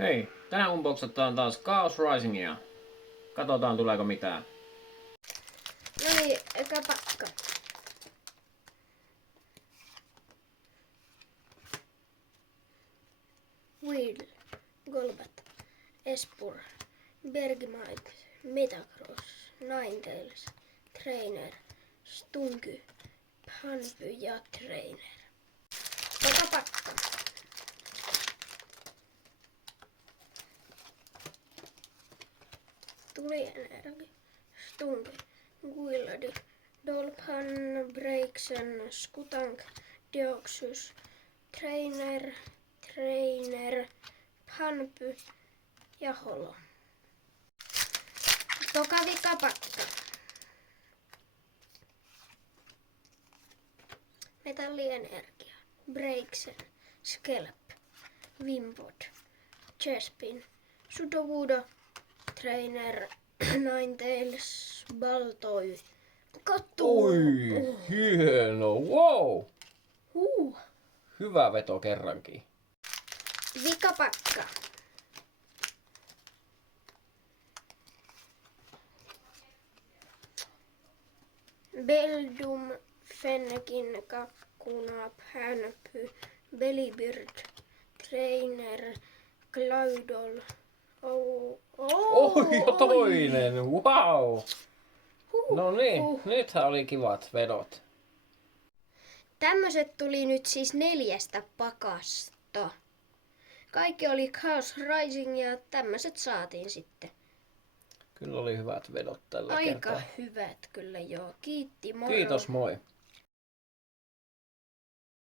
Hei, tänään unboxataan taas Chaos Risingia. Katsotaan tuleeko mitään. No niin, eka pakka. Will, Golbat, Espur, Bergmite, Metacross, Ninetales, Trainer, Stunky, Panpy ja Trainer. Toka pakka. Tulienergi, Stunky, Guiladi, Dolphan, Braixen, Skutank, Deoxys, Trainer, Panpy ja Holo. Toka vika pakka. Metallienergia, Braixen, Skelp, Wimpod, Chespin, Sudowoodo, Trainer, Ninetales, Baltoy. Kattu! Oi, hieno, wow! Huh. Hyvä veto kerrankin. Vikapakka. Beldum, Fennekin, Kakkuna, Panpy, Belibird, Trainer, Cloudol. Oi, jo toinen, wow! No niin, nythän oli kivat vedot. Tämmöset tuli nyt siis 4 pakasta. Kaikki oli Chaos Rising ja tämmöset saatiin sitten. Kyllä oli hyvät vedot tällä Aika kertaa. hyvät kyllä joo. Kiitti, moro. Kiitos, moi.